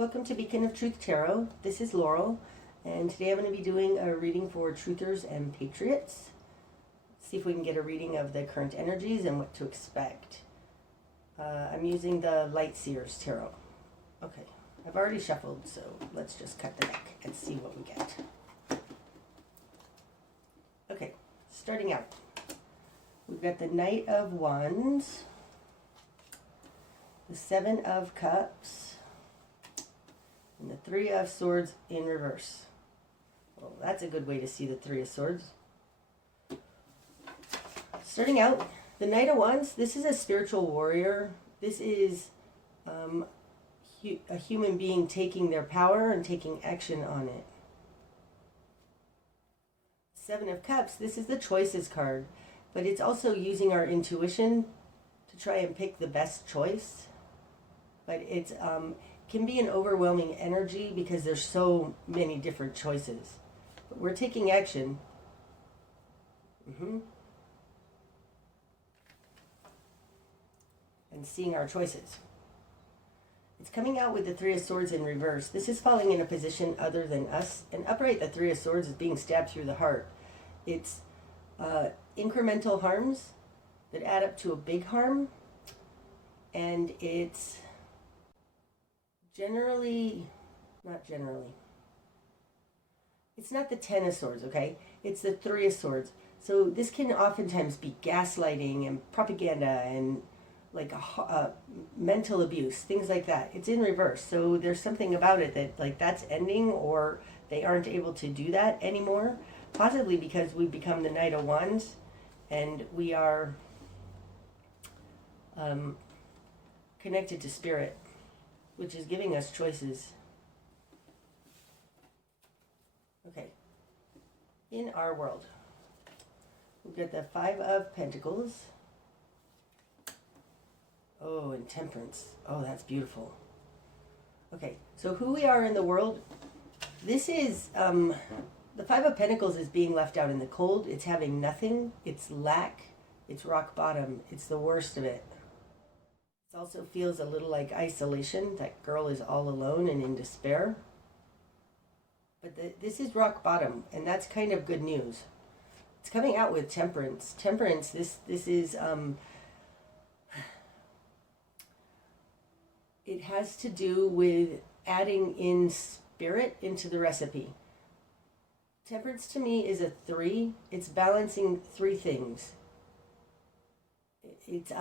Welcome to Beacon of Truth Tarot. This is Laurel, and today I'm going to be doing a reading for Truthers and Patriots. See if we can get a reading of the current energies and what to expect. I'm using the Lightseers tarot. Okay, I've already shuffled, so let's just cut the deck and see what we get. Okay, starting out, we've got the Knight of Wands, the Seven of Cups, and the Three of Swords in reverse. Well, that's a good way to see the Three of Swords. Starting out, the Knight of Wands, this is a spiritual warrior. This is a human being taking their power and taking action on it. Seven of Cups, this is the choices card, but it's also using our intuition to try and pick the best choice. But it's can be an overwhelming energy because there's so many different choices. But we're taking action. And seeing our choices. It's coming out with the Three of Swords in reverse. This is falling in a position other than us. And upright, the Three of Swords is being stabbed through the heart. It's incremental harms that add up to a big harm. And it's it's not the Ten of Swords, okay? It's the Three of Swords. So this can oftentimes be gaslighting and propaganda and like a mental abuse, things like that. It's in reverse. So there's something about it that like that's ending, or they aren't able to do that anymore. Possibly because we've become the Knight of Wands and we are connected to spirit, which is giving us choices. Okay. In our world, we've got the Five of Pentacles. Oh, and Temperance. Oh, that's beautiful. Okay, so who we are in the world, this is, the Five of Pentacles is being left out in the cold. It's having nothing. It's lack. It's rock bottom. It's the worst of it. It also feels a little like isolation. That girl is all alone and in despair. But this is rock bottom, and that's kind of good news. It's coming out with Temperance. Temperance, this is, it has to do with adding in spirit into the recipe. Temperance to me is a 3. It's balancing 3 things. It's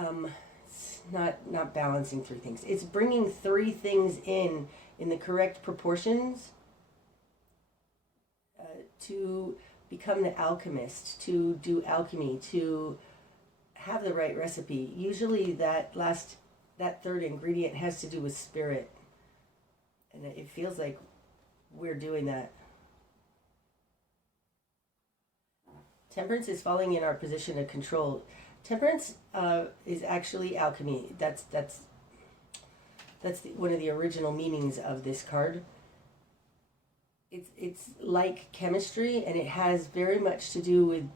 not balancing 3 things. It's bringing 3 things in the correct proportions to become the alchemist, to do alchemy, to have the right recipe. Usually that third ingredient has to do with spirit. And it feels like we're doing that. Temperance is falling in our position of control. Temperance is actually alchemy. That's one of the original meanings of this card. It's like chemistry, and it has very much to do with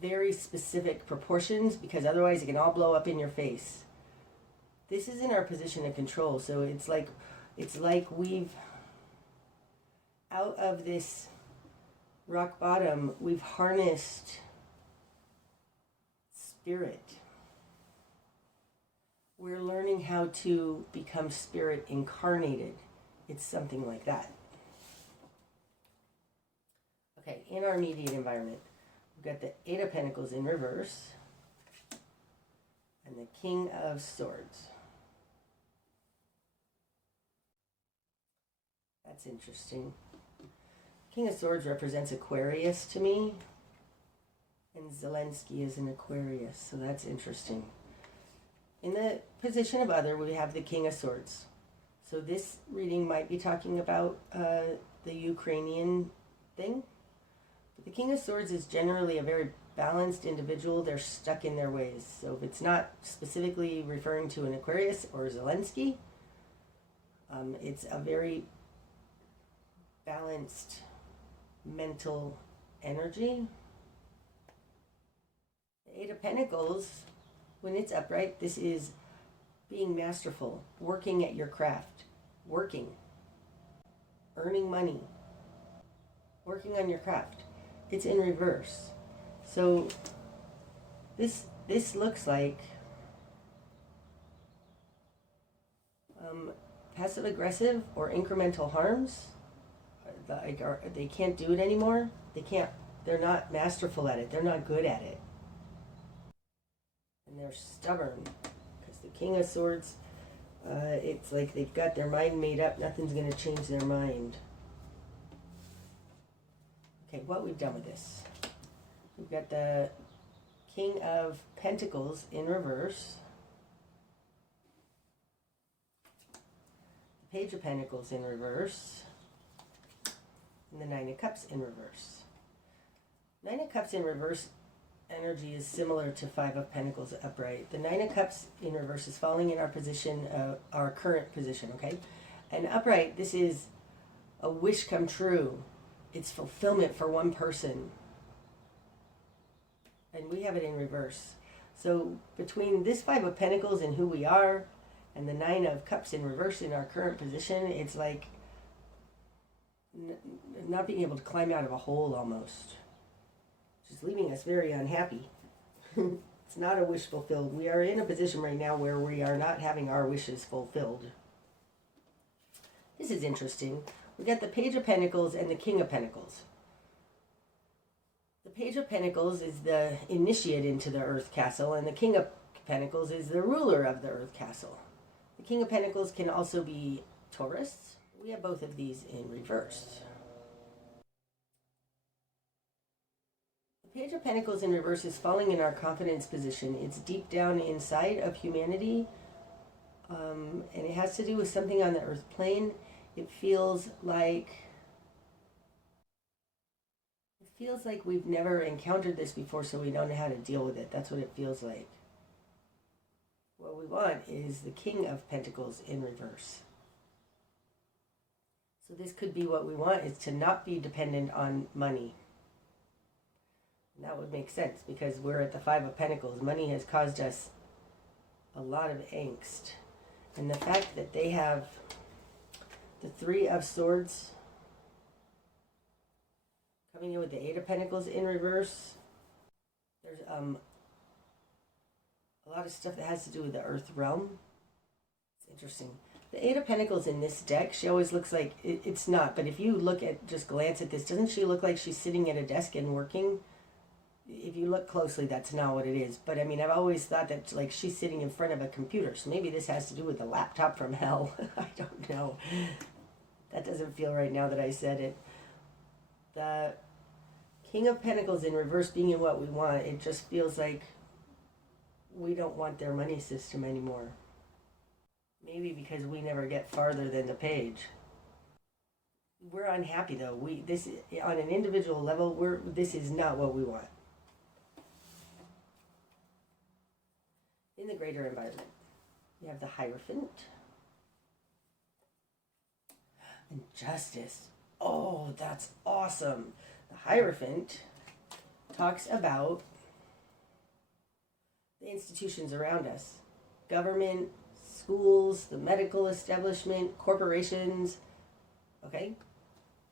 very specific proportions, because otherwise it can all blow up in your face. This is in our position of control, so it's like we've, out of this rock bottom, we've harnessed spirit. We're learning how to become spirit incarnated. It's something like that. Okay, in our immediate environment, we've got the Eight of Pentacles in reverse and the King of Swords. That's interesting. King of Swords represents Aquarius to me, and Zelensky is an Aquarius, so that's interesting. In the position of other, we have the King of Swords. So this reading might be talking about the Ukrainian thing. But the King of Swords is generally a very balanced individual. They're stuck in their ways. So if it's not specifically referring to an Aquarius or Zelensky, it's a very balanced mental energy. The Eight of Pentacles, when it's upright, this is being masterful, working at your craft, working, earning money, working on your craft. It's in reverse. So this looks like passive aggressive or incremental harms. They can't do it anymore. They're not masterful at it. They're not good at it. And they're stubborn. Because the King of Swords, it's like they've got their mind made up. Nothing's going to change their mind. Okay, what we've done with this. We've got the King of Pentacles in reverse. The Page of Pentacles in reverse. And the Nine of Cups in reverse. Nine of Cups in reverse energy is similar to Five of Pentacles upright. The Nine of Cups in reverse is falling in our position, our current position, okay? And upright, this is a wish come true. It's fulfillment for one person. And we have it in reverse. So between this Five of Pentacles and who we are, and the Nine of Cups in reverse in our current position, it's like not being able to climb out of a hole almost. Just leaving us very unhappy. It's not a wish fulfilled. We are in a position right now where we are not having our wishes fulfilled. This is interesting. We got the Page of Pentacles and the King of Pentacles. The Page of Pentacles is the initiate into the Earth Castle, and the King of Pentacles is the ruler of the Earth Castle. The King of Pentacles can also be Taurus. We have both of these in reverse. The Page of Pentacles in reverse is falling in our confidence position. It's deep down inside of humanity, and it has to do with something on the earth plane. It feels like we've never encountered this before, so we don't know how to deal with it. That's what it feels like. What we want is the King of Pentacles in reverse. So this could be what we want, is to not be dependent on money. And that would make sense because we're at the Five of Pentacles. Money has caused us a lot of angst. And the fact that they have the Three of Swords coming in with the Eight of Pentacles in reverse. There's a lot of stuff that has to do with the earth realm. It's interesting. The Eight of Pentacles in this deck, she always looks like, it's not, but if you look at, just glance at this, doesn't she look like she's sitting at a desk and working? If you look closely, that's not what it is. But I mean, I've always thought that like she's sitting in front of a computer. So maybe this has to do with the laptop from hell. I don't know. That doesn't feel right now that I said it. The King of Pentacles in reverse being in what we want, it just feels like we don't want their money system anymore. Maybe because we never get farther than the page. We're unhappy though. This on an individual level, this is not what we want. In the greater environment, you have the Hierophant and Justice. Oh, that's awesome. The Hierophant talks about the institutions around us. Government, schools, the medical establishment, corporations. Okay?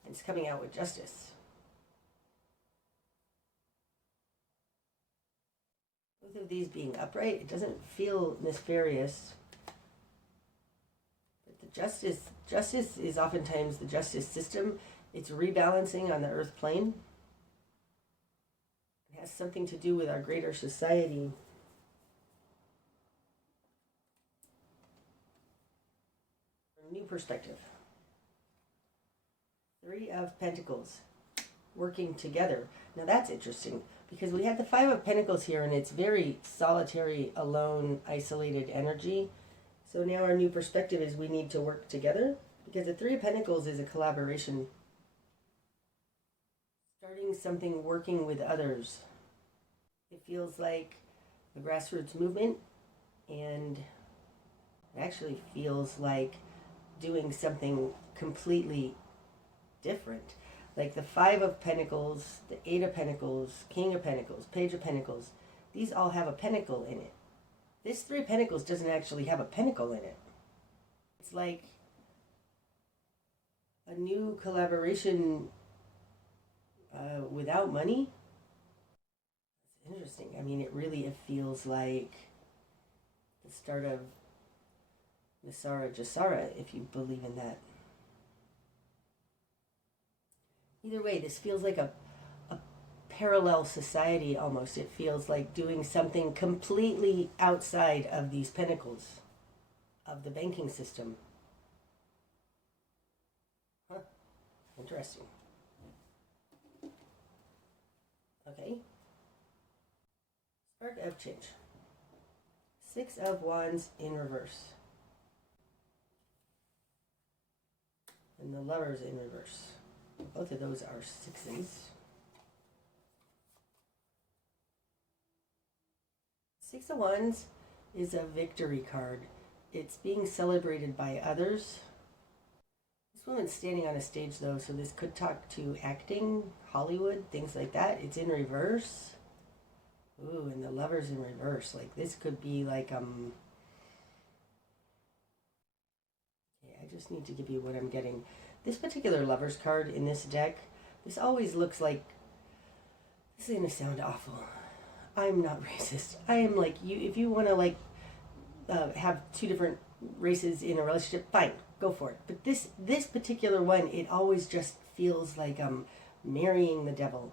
And it's coming out with justice. Both of these being upright, it doesn't feel nefarious. But the justice is oftentimes the justice system. It's rebalancing on the earth plane. It has something to do with our greater society. New perspective. Three of Pentacles working together. Now that's interesting because we had the Five of Pentacles here and it's very solitary, alone, isolated energy. So now our new perspective is we need to work together because the Three of Pentacles is a collaboration. Starting something, working with others. It feels like a grassroots movement, and it actually feels like doing something completely different. Like the Five of Pentacles, the Eight of Pentacles, King of Pentacles, Page of Pentacles, these all have a pentacle in it. This Three of Pentacles doesn't actually have a pentacle in it. It's like a new collaboration without money. It's interesting. I mean, it feels like the start of Nasara Jasara, if you believe in that. Either way, this feels like a parallel society almost. It feels like doing something completely outside of these pentacles, of the banking system. Huh. Interesting. Okay. Spark of change. 6 of Wands in reverse. And the Lovers in reverse. Both of those are 6s. 6 of Wands is a victory card. It's being celebrated by others. This woman's standing on a stage though, so this could talk to acting, Hollywood, things like that. It's in reverse. Ooh, and the Lovers in reverse. Like this could be like I just need to give you what I'm getting. This particular Lovers card in this deck, this always looks like, this is going to sound awful. I'm not racist. I am like, if you want to like have 2 different races in a relationship, fine, go for it. But this particular one, it always just feels like I'm marrying the devil.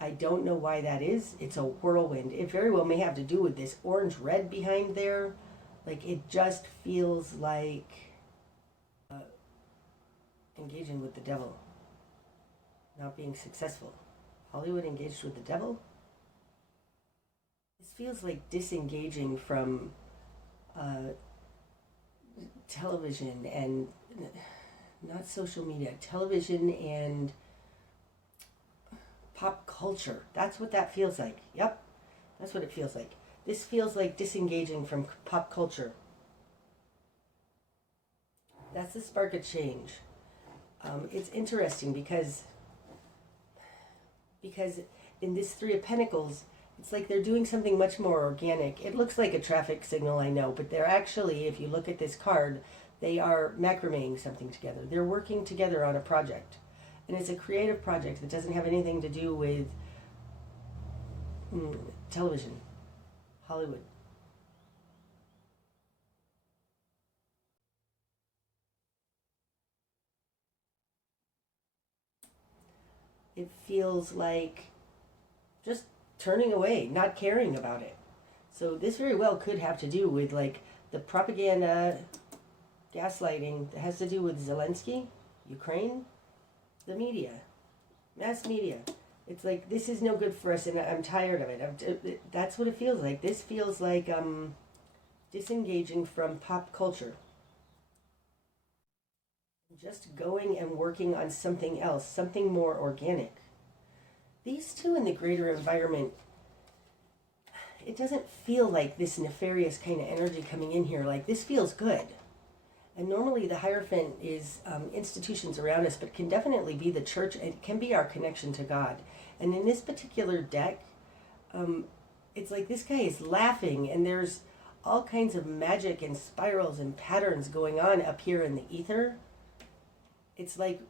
I don't know why that is. It's a whirlwind. It very well may have to do with this orange-red behind there. Like, it just feels like engaging with the devil, not being successful. Hollywood engaged with the devil? This feels like disengaging from television and not social media, television and pop culture. That's what that feels like. Yep, that's what it feels like. This feels like disengaging from pop culture. That's the spark of change. It's interesting because in this 3 of Pentacles, it's like they're doing something much more organic. It looks like a traffic signal, I know, but they're actually, if you look at this card, they are macrameing something together. They're working together on a project. And it's a creative project that doesn't have anything to do with television, Hollywood. It feels like just turning away, not caring about it. So this very well could have to do with like the propaganda, gaslighting that has to do with Zelensky, Ukraine, the media, mass media. It's like, this is no good for us and I'm tired of it. That's what it feels like. This feels like disengaging from pop culture. Just going and working on something else, something more organic. These 2 in the greater environment, it doesn't feel like this nefarious kind of energy coming in here. Like, this feels good. And normally the Hierophant is institutions around us, but can definitely be the church. It can be our connection to God. And in this particular deck, it's like this guy is laughing and there's all kinds of magic and spirals and patterns going on up here in the ether. It's like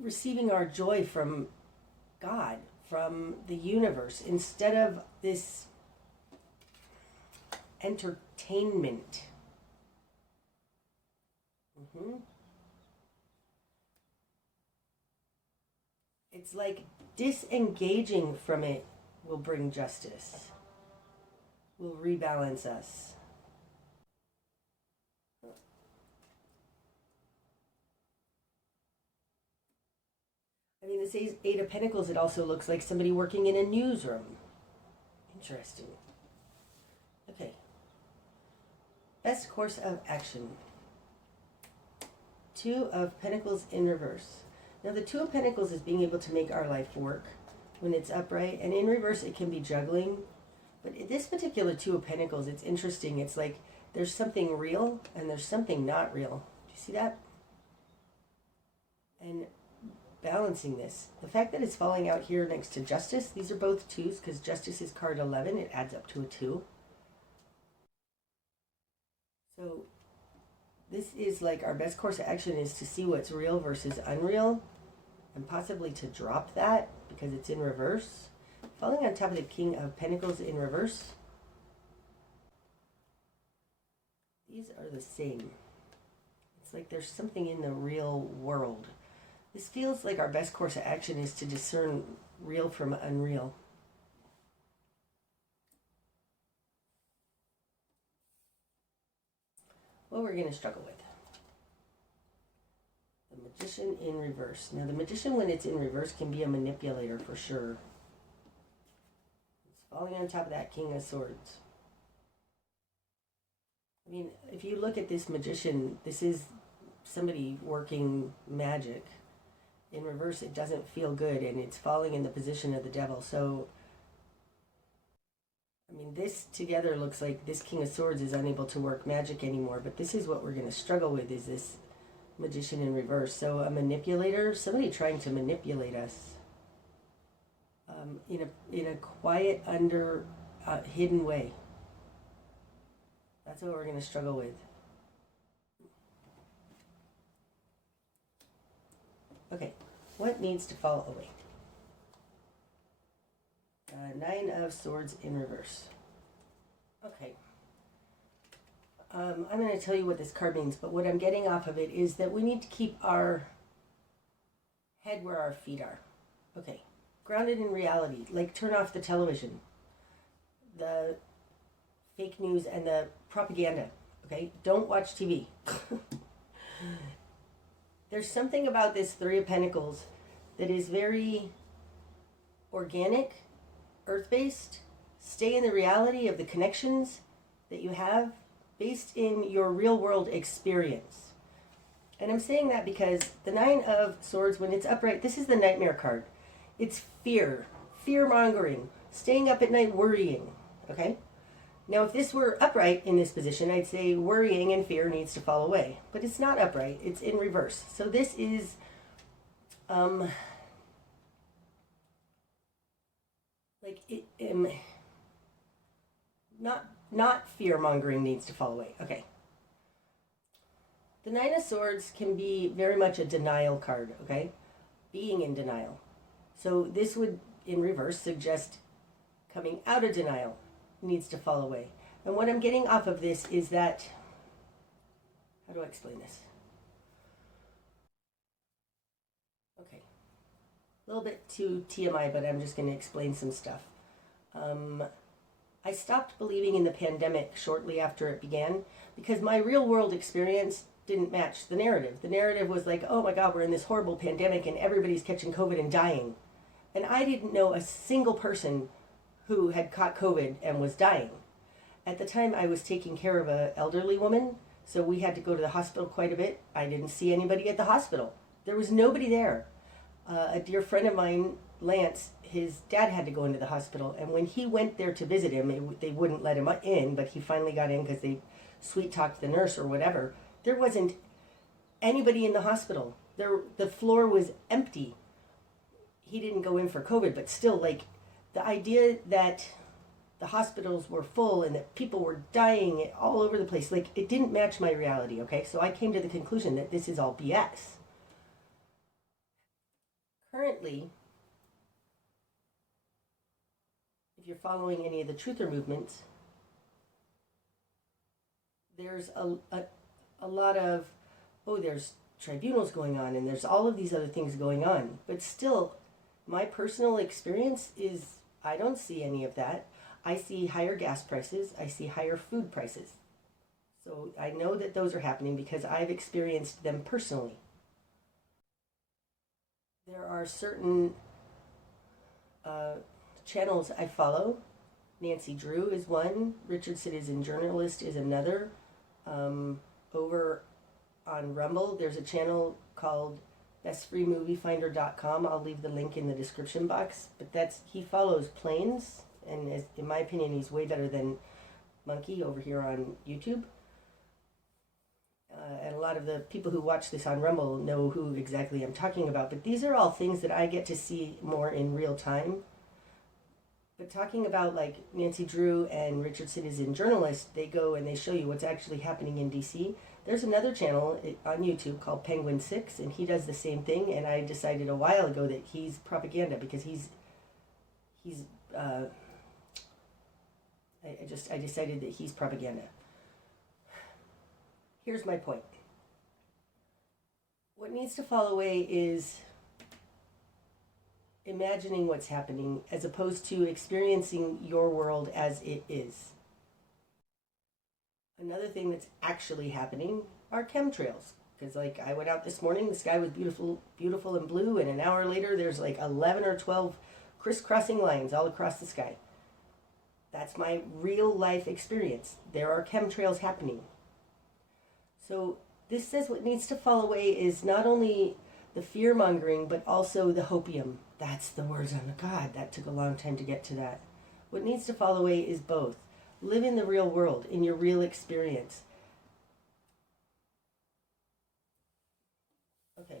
receiving our joy from God, from the universe, instead of this entertainment. It's like disengaging from it will bring justice, will rebalance us. I mean, this 8 of Pentacles, it also looks like somebody working in a newsroom. Interesting. Okay. Best course of action. 2 of Pentacles in reverse. Now, the 2 of Pentacles is being able to make our life work when it's upright. And in reverse, it can be juggling. But in this particular 2 of Pentacles, it's interesting. It's like there's something real and there's something not real. Do you see that? And balancing this. The fact that it's falling out here next to Justice, these are both 2s because Justice is card 11. It adds up to a 2. So This is like our best course of action is to see what's real versus unreal, and possibly to drop that because it's in reverse. Falling on top of the King of Pentacles in reverse. These are the same. It's like there's something in the real world. This feels like our best course of action is to discern real from unreal. What we're going to struggle with. The Magician in reverse. Now the Magician, when it's in reverse, can be a manipulator for sure. It's falling on top of that King of Swords. I mean, if you look at this Magician, this is somebody working magic. In reverse, it doesn't feel good, and it's falling in the position of the devil. So, I mean, this together looks like this King of Swords is unable to work magic anymore, but this is what we're going to struggle with, is this Magician in reverse. So a manipulator, somebody trying to manipulate us in a quiet, hidden way. That's what we're going to struggle with. Okay, what needs to fall away? Nine of Swords in reverse. Okay. I'm going to tell you what this card means, but what I'm getting off of it is that we need to keep our head where our feet are. Okay. Grounded in reality. Like, turn off the television, the fake news, and the propaganda. Okay? Don't watch TV. There's something about this Three of Pentacles that is very organic, earth-based. Stay in the reality of the connections that you have based in your real-world experience. And I'm saying that because the Nine of Swords, when it's upright, this is the Nightmare card. It's fear, fear-mongering, staying up at night worrying, okay? Now, if this were upright in this position, I'd say worrying and fear needs to fall away. But it's not upright. It's in reverse. So this is not fear-mongering needs to fall away. Okay. The Nine of Swords can be very much a denial card, okay? Being in denial. So this would, in reverse, suggest coming out of denial needs to fall away. And what I'm getting off of this is that, how do I explain this? Okay. A little bit too TMI, but I'm just going to explain some stuff. I stopped believing in the pandemic shortly after it began because my real world experience didn't match the narrative. The narrative was like, oh my God, we're in this horrible pandemic and everybody's catching COVID and dying. And I didn't know a single person who had caught COVID and was dying. At the time, I was taking care of an elderly woman, so we had to go to the hospital quite a bit. I didn't see anybody at the hospital. There was nobody there. A dear friend of mine, Lance, his dad had to go into the hospital, and when he went there to visit him, they wouldn't let him in, but he finally got in because they sweet-talked the nurse or whatever. There wasn't anybody in the hospital. The floor was empty. He didn't go in for COVID, but still, like, the idea that the hospitals were full and that people were dying all over the place, like, it didn't match my reality, okay? So I came to the conclusion that this is all BS. Currently, if you're following any of the truther movements, there's a lot of, there's tribunals going on and there's all of these other things going on. But still, my personal experience is I don't see any of that. I see higher gas prices. I see higher food prices. So I know that those are happening because I've experienced them personally. There are certain channels I follow. Nancy Drew is one. Richard Citizen Journalist is another. Over on Rumble, there's a channel called bestfreemoviefinder.com. I'll leave the link in the description box. But he follows planes, and in my opinion, he's way better than Monkey over here on YouTube. And a lot of the people who watch this on Rumble know who exactly I'm talking about. But these are all things that I get to see more in real time. But talking about like Nancy Drew and Richard Citizen Journalist, they go and they show you what's actually happening in DC. There's another channel on YouTube called Penguin6, and he does the same thing, and I decided a while ago that he's propaganda because he's I decided that he's propaganda. Here's my point. What needs to fall away is imagining what's happening as opposed to experiencing your world as it is. Another thing that's actually happening are chemtrails. Because like I went out this morning, the sky was beautiful and blue, and an hour later there's like 11 or 12 crisscrossing lines all across the sky. That's my real life experience. There are chemtrails happening. So this says what needs to fall away is not only the fear-mongering, but also the hopium. That's the words on the God. That took a long time to get to that. What needs to fall away is both. Live in the real world, in your real experience. Okay,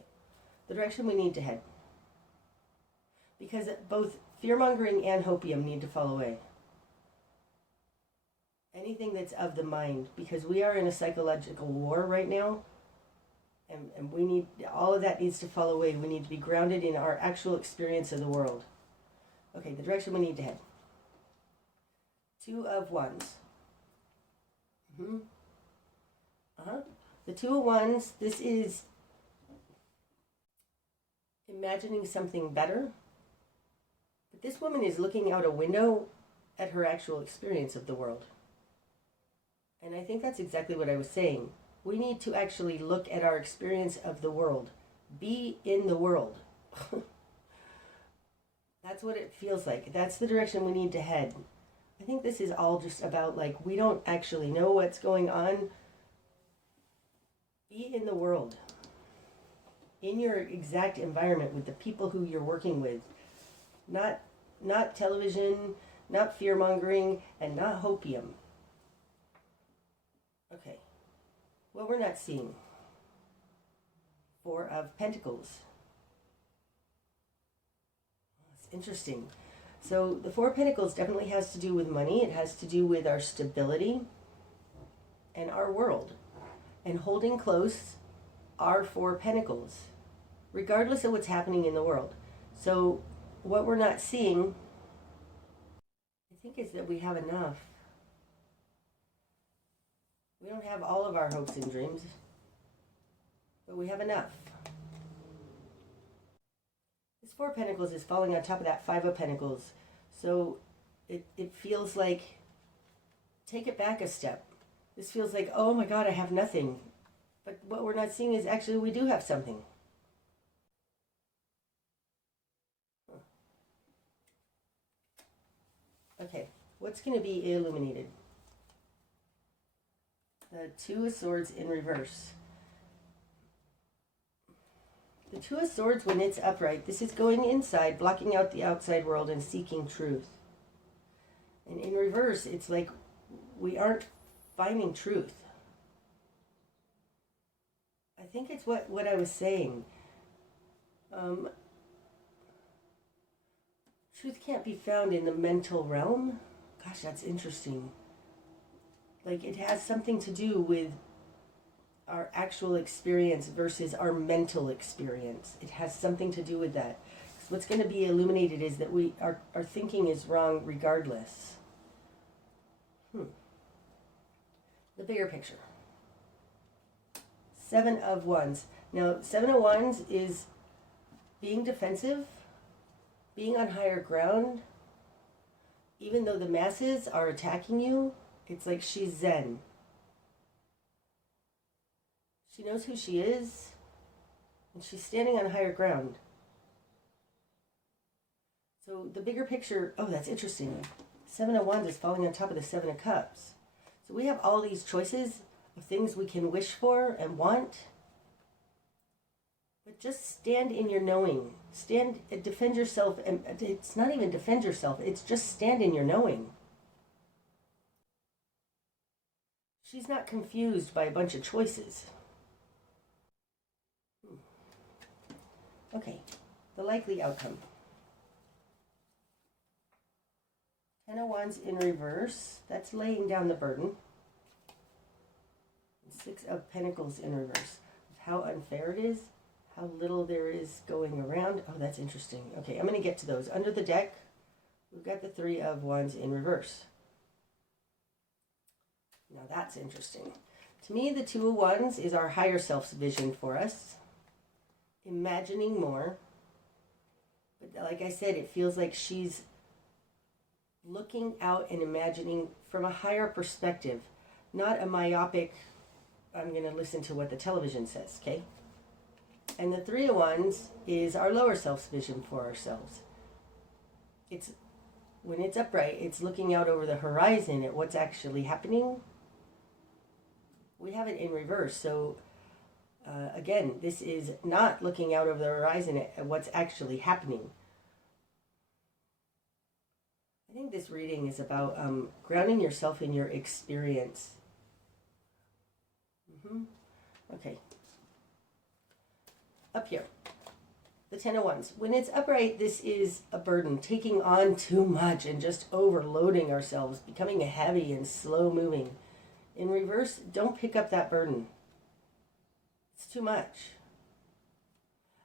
the direction we need to head. Because both fear-mongering and hopium need to fall away. Anything that's of the mind, because we are in a psychological war right now, and we need, all of that needs to fall away. We need to be grounded in our actual experience of the world. Okay, the direction we need to head. Two of Wands. The Two of Wands, this is imagining something better. But this woman is looking out a window at her actual experience of the world. And I think that's exactly what I was saying. We need to actually look at our experience of the world. Be in the world. That's what it feels like. That's the direction we need to head. I think this is all just about, like, we don't actually know what's going on. Be in the world. In your exact environment with the people who you're working with. Not television, not fear-mongering, and not hopium. Okay, what we're not seeing. Four of Pentacles. It's interesting. So the Four of Pentacles definitely has to do with money. It has to do with our stability and our world. And holding close our Four Pentacles, regardless of what's happening in the world. So what we're not seeing, I think, is that we have enough. We don't have all of our hopes and dreams, but we have enough. This Four of Pentacles is falling on top of that Five of Pentacles. So it feels like, take it back a step. This feels like, oh my God, I have nothing. But what we're not seeing is actually we do have something. Okay, what's going to be illuminated? The Two of Swords in reverse. The Two of Swords, when it's upright, this is going inside, blocking out the outside world and seeking truth. And in reverse, it's like we aren't finding truth. I think it's what I was saying. Truth can't be found in the mental realm. Gosh, that's interesting. Like, it has something to do with our actual experience versus our mental experience. It has something to do with that. So what's going to be illuminated is that our thinking is wrong regardless. The bigger picture. Seven of Wands. Now, Seven of Wands is being defensive, being on higher ground. Even though the masses are attacking you, it's like she's zen. She knows who she is, and she's standing on higher ground. So the bigger picture, oh, that's interesting. Seven of Wands is falling on top of the Seven of Cups. So we have all these choices of things we can wish for and want. But just stand in your knowing. Stand, defend yourself, and it's not even defend yourself, it's just stand in your knowing. She's not confused by a bunch of choices. Okay, the likely outcome. Ten of Wands in reverse. That's laying down the burden. Six of Pentacles in reverse. How unfair it is, how little there is going around. Oh, that's interesting. Okay, I'm going to get to those. Under the deck, we've got the Three of Wands in reverse. Now that's interesting. To me, the Two of Wands is our higher self's vision for us. Imagining more. But like I said, it feels like she's looking out and imagining from a higher perspective, not a myopic, I'm going to listen to what the television says, okay? And the Three of Wands is our lower self's vision for ourselves. It's, when it's upright, it's looking out over the horizon at what's actually happening. We have it in reverse, so again, this is not looking out over the horizon at what's actually happening. I think this reading is about grounding yourself in your experience. Okay. Up here, the Ten of Wands. When it's upright, this is a burden, taking on too much and just overloading ourselves, becoming heavy and slow moving. In reverse, don't pick up that burden. It's too much.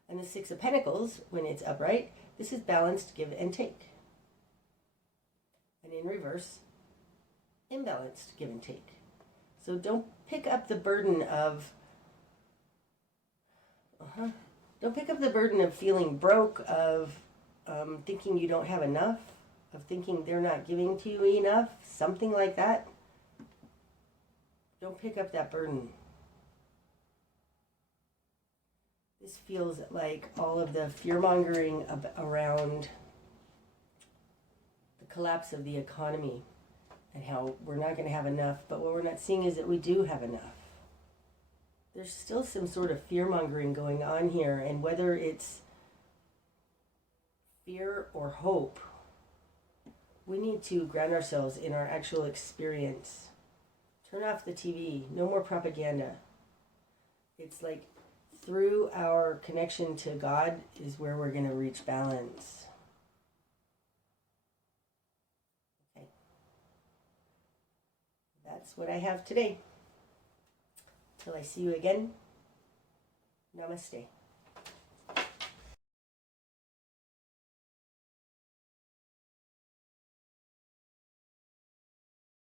And the Six of Pentacles, when it's upright, this is balanced, give and take. And in reverse, imbalanced, give and take. So don't pick up the burden of, don't pick up the burden of feeling broke, of thinking you don't have enough, of thinking they're not giving to you enough, something like that. Don't pick up that burden. This feels like all of the fear-mongering around the collapse of the economy and how we're not going to have enough, but what we're not seeing is that we do have enough. There's still some sort of fear-mongering going on here, and whether it's fear or hope, we need to ground ourselves in our actual experience. Turn off the TV. No more propaganda. It's like through our connection to God is where we're going to reach balance. Okay. That's what I have today. Till I see you again, namaste.